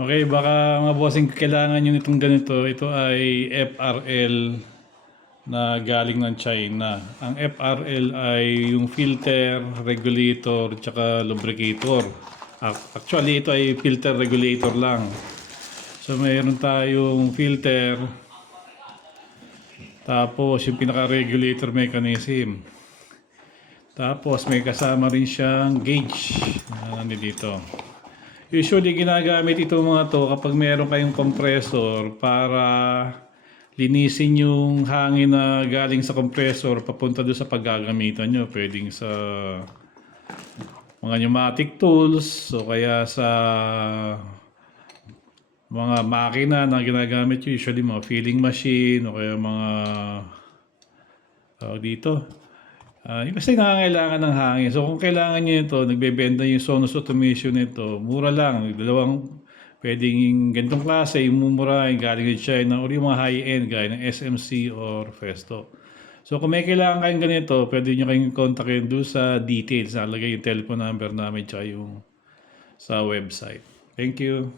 Okay, baka mga bossing kailangan nyo nitong ganito. Ito ay FRL na galing ng China. Ang FRL ay yung filter, regulator, tsaka lubricator. Actually, ito ay filter regulator lang. So, mayroon tayong filter, tapos yung pinaka-regulator mechanism. Tapos, may kasama rin siyang gauge na dito. Usually ginagamit ito mga to kapag meron kayong compressor para linisin yung hangin na galing sa compressor papunta doon sa paggagamitan nyo. Pwedeng sa mga pneumatic tools o kaya sa mga makina na ginagamit nyo. Usually mga filling machine o kaya mga dito. Basta nangangailangan ng hangin. So kung kailangan nyo ito, nagbebenta yung Sonos Automation nito, mura lang. Pwedeng ganitong klase, yung mumurahin galing sa China or yung mga high-end gaya ng SMC or Festo. So kung may kailangan kayong ganito, pwede nyo kayong kontakin doon sa details. Nalagay yung telephone number namin tsaka yung sa website. Thank you.